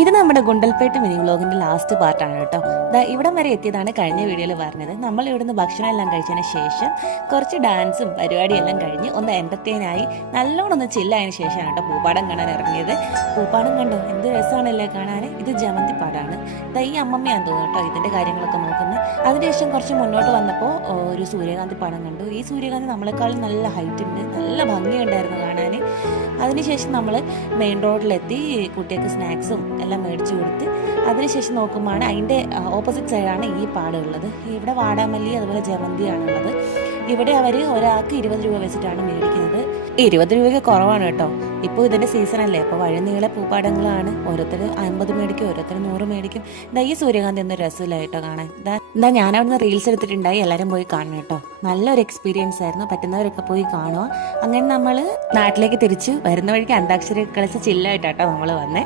ഇത് നമ്മുടെ Gundlupet mini വ്ലോഗിന്റെ last പാർട്ടാണ് കേട്ടോ. ഇവിടം വരെ എത്തിയതാണ് കഴിഞ്ഞ വീഡിയോയിൽ പറഞ്ഞത്. നമ്മൾ ഇവിടുന്ന് ഭക്ഷണം എല്ലാം കഴിച്ചതിന് ശേഷം കുറച്ച് ഡാൻസും പരിപാടിയും എല്ലാം കഴിഞ്ഞ് ഒന്ന് എൻ്റർടൈനായി നല്ലോണം ഒന്ന് ചില്ലായതിനു ശേഷമാണ് കേട്ടോ പൂപ്പാടം കാണാൻ ഇറങ്ങിയത്. പൂപ്പാടം കണ്ടോ, എന്ത് രസമാണല്ലേ കാണാൻ. ഇത് ജമന്തി പാടാണ്. ഈ അമ്മമ്മയാന്ന് തോന്നുന്നു കേട്ടോ ഇതിൻ്റെ കാര്യങ്ങളൊക്കെ നോക്കുന്നത്. അതിനുശേഷം കുറച്ച് മുന്നോട്ട് വന്നപ്പോൾ ഒരു സൂര്യകാന്തി പാടം കണ്ടു. ഈ സൂര്യകാന്തി നമ്മളെക്കാളും നല്ല ഹൈറ്റ് ഉണ്ട്, നല്ല ഭംഗിയുണ്ടായിരുന്നു കാണാൻ. അതിനുശേഷം നമ്മൾ മെയിൻ റോഡിലെത്തി കുട്ടികൾക്ക് സ്നാക്സും എല്ലാം മേടിച്ചു കൊടുത്ത് അതിനുശേഷം നോക്കുമ്പോഴാണ് അതിൻ്റെ ഓപ്പോസിറ്റ് സൈഡാണ് ഈ പാടുള്ളത്. ഇവിടെ വാടാമല്ലി അതുപോലെ ജമന്തിയാണുള്ളത്. ഇവിടെ അവർ ഒരാൾക്ക് 20 രൂപ വെച്ചിട്ടാണ് മേടിക്കുന്നത്. 20 രൂപയ്ക്ക് കുറവാണ് കേട്ടോ. ഇപ്പോൾ ഇതിൻ്റെ സീസൺ അല്ലേ, അപ്പോൾ വഴിനീളെ പൂപ്പാടങ്ങളാണ്. ഓരോരുത്തർ 50 മേടിക്കും, ഓരോരുത്തർ 100 മേടിക്കും. ഈ സൂര്യകാന്തി ഒന്നും രസമില്ല കേട്ടോ കാണാൻ. ഞാൻ അവിടുന്ന് റീൽസ് എടുത്തിട്ടുണ്ടായി, എല്ലാവരും പോയി കാണണം കേട്ടോ. നല്ലൊരു എക്സ്പീരിയൻസ് ആയിരുന്നു. പറ്റുന്നവരൊക്കെ പോയി കാണുക. അങ്ങനെ നമ്മൾ നാട്ടിലേക്ക് തിരിച്ച് വരുന്ന വഴിക്ക് അന്താക്ഷരി കളിച്ച് ചില്ലായിട്ടാട്ടോ നമ്മൾ വന്നേ.